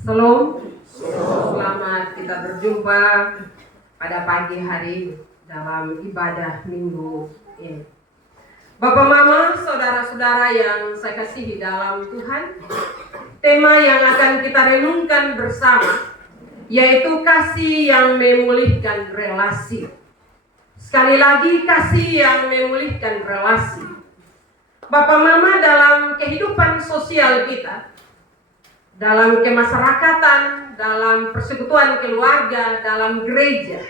Shalom. Selamat kita berjumpa pada pagi hari dalam ibadah minggu ini. Bapak, Mama, saudara-saudara yang saya kasihi dalam Tuhan, tema yang akan kita renungkan bersama yaitu kasih yang memulihkan relasi. Sekali lagi, kasih yang memulihkan relasi. Bapak, Mama, dalam kehidupan sosial kita, dalam kemasyarakatan, dalam persekutuan keluarga, dalam gereja,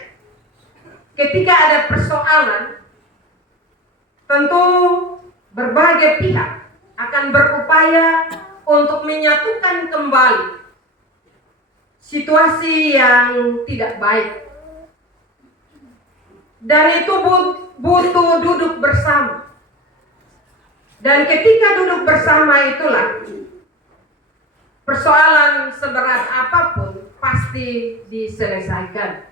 ketika ada persoalan, tentu berbagai pihak akan berupaya untuk menyatukan kembali situasi yang tidak baik. Dan itu butuh duduk bersama. Dan ketika duduk bersama itulah persoalan seberat apapun pasti diselesaikan.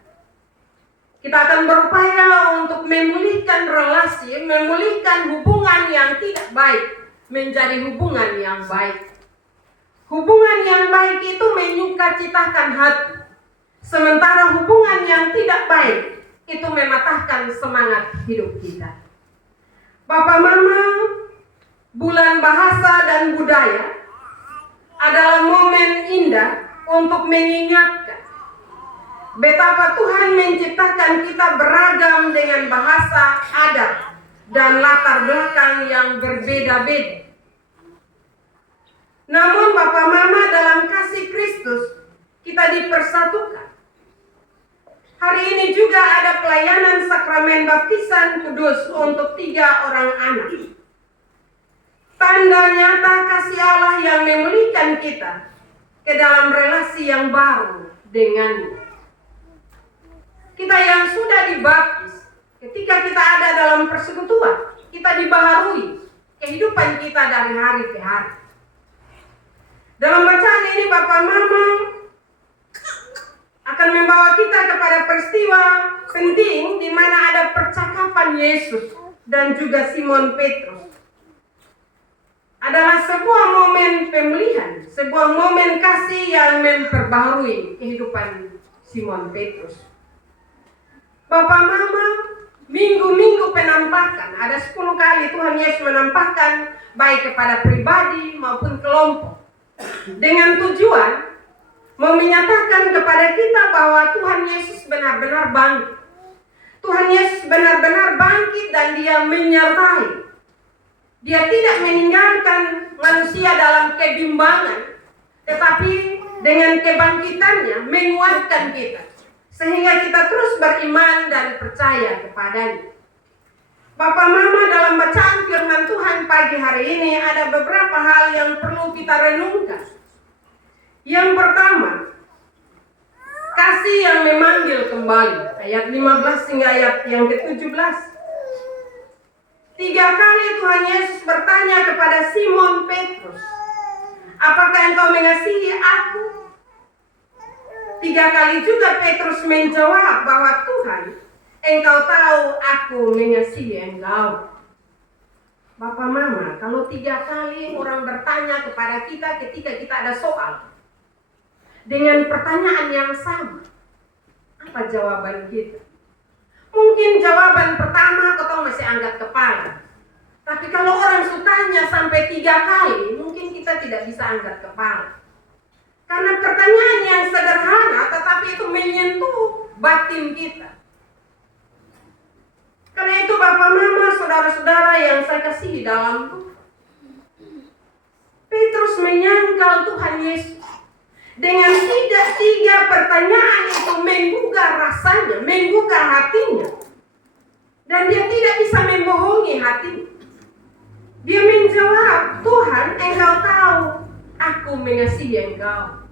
Kita akan berupaya untuk memulihkan relasi, memulihkan hubungan yang tidak baik menjadi hubungan yang baik. Hubungan yang baik itu menyukacitakan hati, sementara hubungan yang tidak baik itu mematahkan semangat hidup kita. Bapak, Mama, bulan bahasa dan budaya adalah momen indah untuk mengingatkan betapa Tuhan menciptakan kita beragam dengan bahasa, adat, dan latar belakang yang berbeda-beda. Namun Bapak, Mama, dalam kasih Kristus kita dipersatukan. Hari ini juga ada pelayanan sakramen baptisan kudus untuk 3 orang anak. Tanda nyata kasih Allah yang memulihkan kita ke dalam relasi yang baru dengannya. Kita yang sudah dibaptis, ketika kita ada dalam persekutuan, kita dibaharui kehidupan kita dari hari ke hari. Dalam bacaan ini Bapak, Mama, akan membawa kita kepada peristiwa penting di mana ada percakapan Yesus dan juga Simon Petrus. Adalah sebuah momen pemulihan, sebuah momen kasih yang memperbaharui kehidupan Simon Petrus. Bapak, Mama, minggu-minggu penampakan, ada 10 kali Tuhan Yesus menampakkan baik kepada pribadi maupun kelompok, dengan tujuan mau menyatakan kepada kita bahwa Tuhan Yesus benar-benar bangkit. Tuhan Yesus benar-benar bangkit dan Dia menyertai. Dia tidak meninggalkan manusia dalam kebimbangan, tetapi dengan kebangkitannya menguatkan kita, sehingga kita terus beriman dan percaya kepadanya. Bapak, Mama, dalam bacaan firman Tuhan pagi hari ini ada beberapa hal yang perlu kita renungkan. Yang pertama, kasih yang memanggil kembali, ayat 15 hingga ayat yang ke-17. 3 kali Tuhan Yesus bertanya kepada Simon Petrus, apakah engkau mengasihi aku? 3 kali juga Petrus menjawab bahwa Tuhan, engkau tahu aku mengasihi engkau. Bapak, Mama, kalau 3 kali orang bertanya kepada kita ketika kita ada soal dengan pertanyaan yang sama, apa jawaban kita? Mungkin jawaban pertama kita masih angkat kepala. Tapi kalau orang tanya sampai 3 kali, mungkin kita tidak bisa angkat kepala. Karena pertanyaan yang sederhana tetapi itu menyentuh batin kita. Karena itu Bapak, Mama, saudara-saudara yang saya kasihi dalam Tuhan, Petrus menyangkal Tuhan Yesus. Dengan 3 pertanyaan itu menggugah rasanya, menggugah hatinya. Dan dia tidak bisa membohongi hatinya. Dia menjawab, Tuhan, engkau tahu aku mengasihi engkau.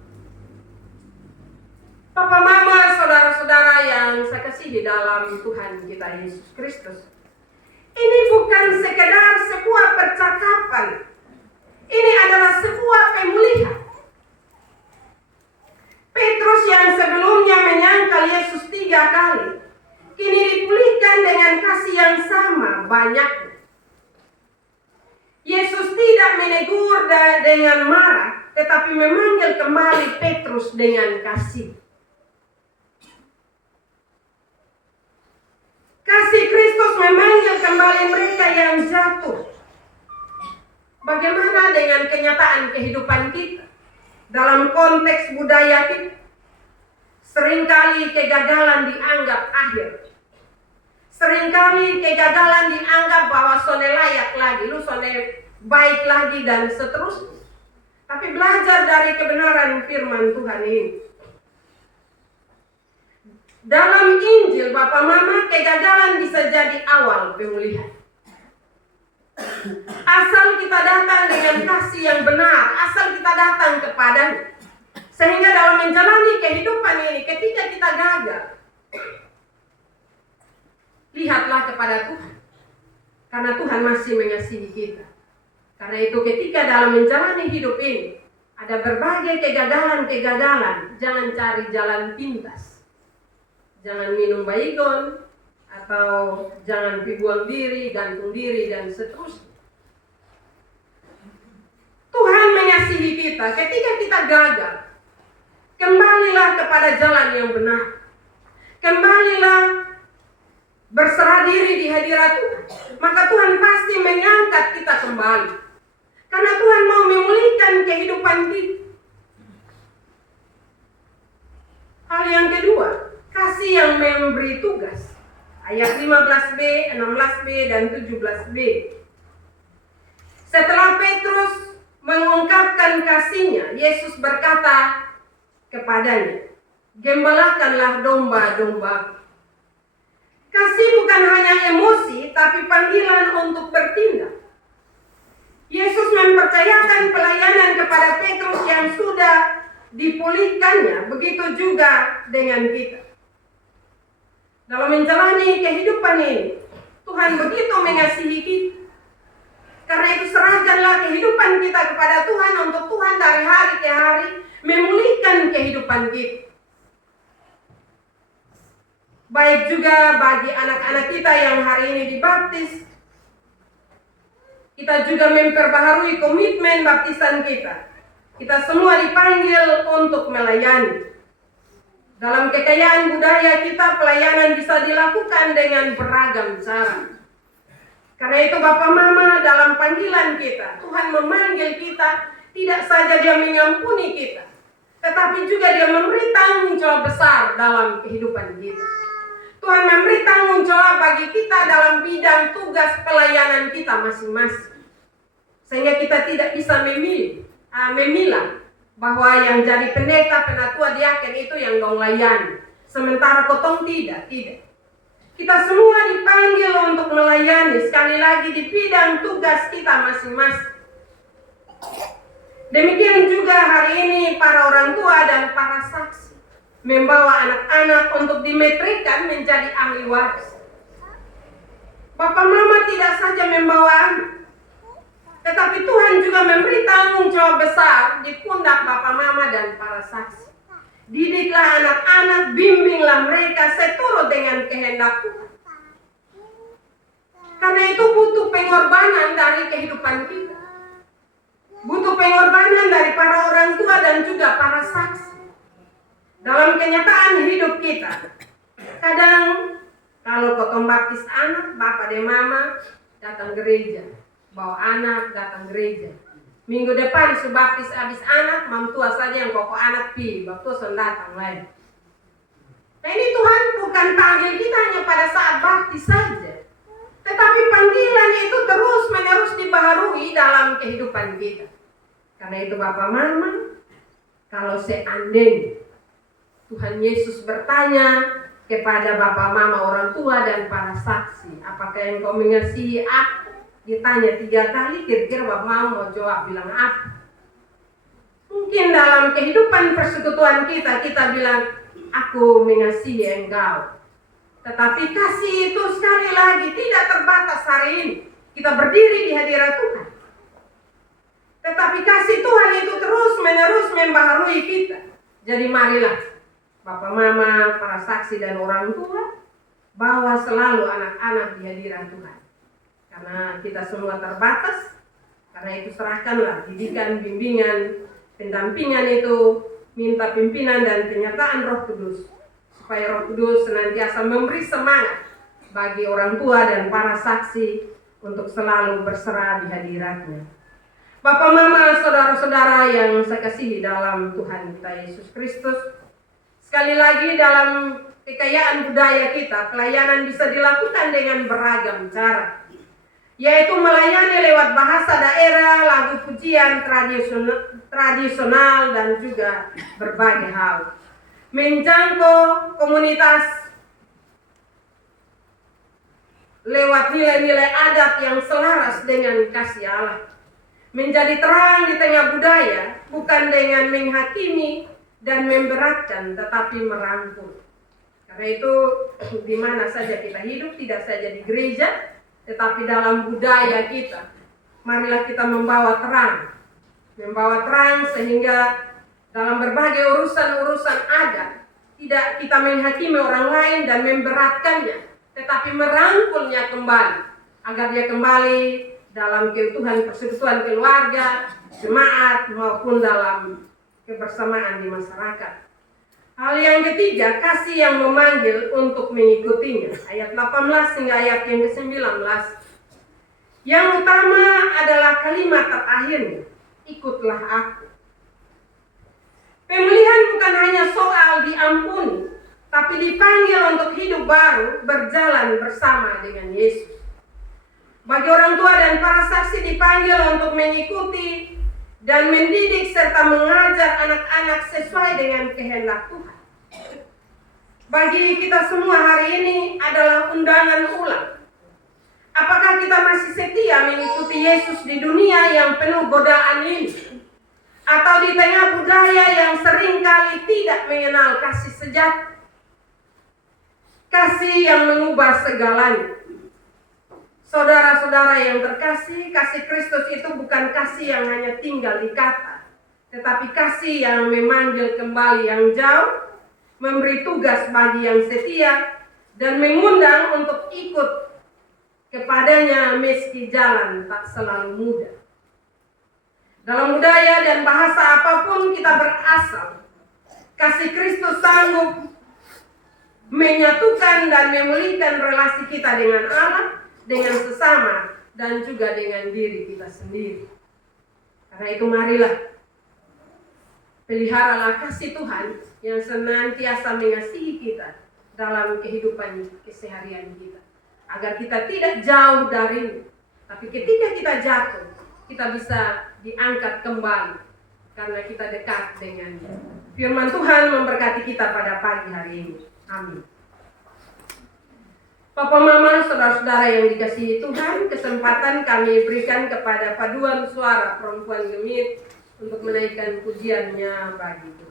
Papa, Mama, saudara-saudara yang saya kasihi dalam Tuhan kita Yesus Kristus, ini bukan sekedar sebuah percakapan. Ini adalah sebuah pemulihan. Petrus yang sebelumnya menyangkal Yesus 3 kali, kini dipulihkan dengan kasih yang sama, banyaknya. Yesus tidak menegur dengan marah, tetapi memanggil kembali Petrus dengan kasih. Kasih Kristus memanggil kembali mereka yang jatuh. Bagaimana dengan kenyataan kehidupan kita? Dalam konteks budaya kita, seringkali kegagalan dianggap akhir. Seringkali kegagalan dianggap bahwa sone layak lagi, lu sone baik lagi dan seterusnya. Tapi belajar dari kebenaran firman Tuhan ini. Dalam Injil Bapak Mama, kegagalan bisa jadi awal pemulihan. Asal kita datang dengan kasih yang benar, asal kita datang kepadanya. Sehingga dalam menjalani kehidupan ini, ketika kita gagal, lihatlah kepada Tuhan. Karena Tuhan masih mengasihi kita. Karena itu ketika dalam menjalani hidup ini, ada berbagai kegagalan-kegagalan, jangan cari jalan pintas. Jangan minum baygon, atau jangan buang diri, gantung diri, dan seterusnya. Tuhan mengasihi kita. Ketika kita gagal, kembalilah kepada jalan yang benar. Kembalilah berserah diri di hadirat Tuhan. Maka Tuhan pasti mengangkat kita kembali. Karena Tuhan mau memulihkan kehidupan kita. Hal yang kedua, kasih yang memberi tugas. Ayat 15b, 16b, dan 17b. Setelah Petrus mengungkapkan kasihnya, Yesus berkata kepadanya, "Gembalakanlah domba-domba." Kasih bukan hanya emosi, tapi panggilan untuk bertindak. Yesus mempercayakan pelayanan kepada Petrus yang sudah dipulihkannya, begitu juga dengan kita. Dalam menjalani kehidupan ini, Tuhan begitu mengasihi kita. Karena itu serahkanlah kehidupan kita kepada Tuhan untuk Tuhan dari hari ke hari memulihkan kehidupan kita. Baik juga bagi anak-anak kita yang hari ini dibaptis, kita juga memperbaharui komitmen baptisan kita. Kita semua dipanggil untuk melayani. Dalam kekayaan budaya kita, pelayanan bisa dilakukan dengan beragam cara. Karena itu Bapak Mama, dalam panggilan kita, Tuhan memanggil kita, tidak saja Dia mengampuni kita, tetapi juga Dia memberi tanggung jawab besar dalam kehidupan kita. Tuhan memberi tanggung jawab bagi kita dalam bidang tugas pelayanan kita masing-masing. Sehingga kita tidak bisa memilah bahwa yang jadi pendeta, penatua, diaken itu yang dong layani, sementara kotong tidak. Kita semua dipanggil untuk melayani, sekali lagi di bidang tugas kita masing-masing. Demikian juga hari ini para orang tua dan para saksi membawa anak-anak untuk dimetrikan menjadi ahli waris. Bapak Mama tidak saja membawa anak, tetapi Tuhan juga memberi tanggung jawab besar di pundak Bapak Mama dan para saksi. Didiklah anak-anak, bimbinglah mereka seturut dengan kehendak Tuhan. Karena itu butuh pengorbanan dari kehidupan kita. Butuh pengorbanan dari para orang tua dan juga para saksi. Dalam kenyataan hidup kita, kadang kalau kotong baptis anak, bapak dan mama datang gereja. Bawa anak datang gereja. Minggu depan subaptis habis anak, mam tua saja yang koko anak pi, waktu datang lain. Nah ini Tuhan bukan panggil kita hanya pada saat baptis saja, tetapi panggilan itu terus menerus dibaharui dalam kehidupan kita. Karena itu Bapak Mama, kalau seandainya Tuhan Yesus bertanya kepada Bapak Mama, orang tua dan para saksi, apakah engkau mengasihi aku? Ditanya 3 kali, kira-kira Bapak Mama mau jawab bilang apa? Mungkin dalam kehidupan persekutuan kita bilang, aku mengasihi engkau. Tetapi kasih itu sekali lagi tidak terbatas hari ini. Kita berdiri di hadirat Tuhan. Tetapi kasih Tuhan itu terus menerus membaharui kita. Jadi marilah Bapak Mama, para saksi dan orang tua, bawa selalu anak-anak di hadirat Tuhan. Karena kita semua terbatas, karena itu serahkanlah didikan, bimbingan, pendampingan itu, minta pimpinan dan penyertaan Roh Kudus, supaya Roh Kudus senantiasa memberi semangat bagi orang tua dan para saksi untuk selalu berserah di hadiratnya. Bapak, Mama, saudara-saudara yang saya kasihi dalam Tuhan kita Yesus Kristus, sekali lagi dalam kekayaan budaya kita, pelayanan bisa dilakukan dengan beragam cara, yaitu melayani lewat bahasa daerah, lagu pujian tradisional dan juga berbagai hal. Menjangkau komunitas lewat nilai-nilai adat yang selaras dengan kasih Allah. Menjadi terang di tengah budaya, bukan dengan menghakimi dan memberatkan, tetapi merangkul. Karena itu, di mana saja kita hidup, tidak saja di gereja, tetapi dalam budaya kita, marilah kita membawa terang sehingga dalam berbagai urusan-urusan adat, tidak kita menghakimi orang lain dan memberatkannya, tetapi merangkulnya kembali, agar dia kembali dalam keutuhan persekutuan keluarga, jemaat, maupun dalam kebersamaan di masyarakat. Hal yang ketiga, kasih yang memanggil untuk mengikutinya. Ayat 18 hingga ayat yang ke-19. Yang utama adalah kalimat terakhirnya, ikutlah aku. Pemulihan bukan hanya soal diampuni, tapi dipanggil untuk hidup baru, berjalan bersama dengan Yesus. Bagi orang tua dan para saksi dipanggil untuk mengikuti dan mendidik serta mengajar anak-anak sesuai dengan kehendak Tuhan. Bagi kita semua hari ini adalah undangan ulang. Apakah kita masih setia mengikuti Yesus di dunia yang penuh godaan ini? Atau di tengah budaya yang seringkali tidak mengenal kasih sejati? Kasih yang mengubah segalanya. Saudara-saudara yang terkasih, kasih Kristus itu bukan kasih yang hanya tinggal di kata, tetapi kasih yang memanggil kembali yang jauh, memberi tugas bagi yang setia, dan mengundang untuk ikut kepadanya meski jalan tak selalu mudah. Dalam budaya dan bahasa apapun kita berasal, kasih Kristus sanggup menyatukan dan memulihkan relasi kita dengan Allah, dengan sesama, dan juga dengan diri kita sendiri. Karena itu marilah peliharalah kasih Tuhan yang senantiasa mengasihi kita dalam kehidupan keseharian kita, agar kita tidak jauh darinya, tapi ketika kita jatuh, kita bisa diangkat kembali karena kita dekat dengannya. Firman Tuhan memberkati kita pada pagi hari ini. Amin. Papa, Mama, saudara-saudara yang dikasihi Tuhan, kesempatan kami berikan kepada paduan suara perempuan gemit untuk menaikkan pujiannya bagi Tuhan.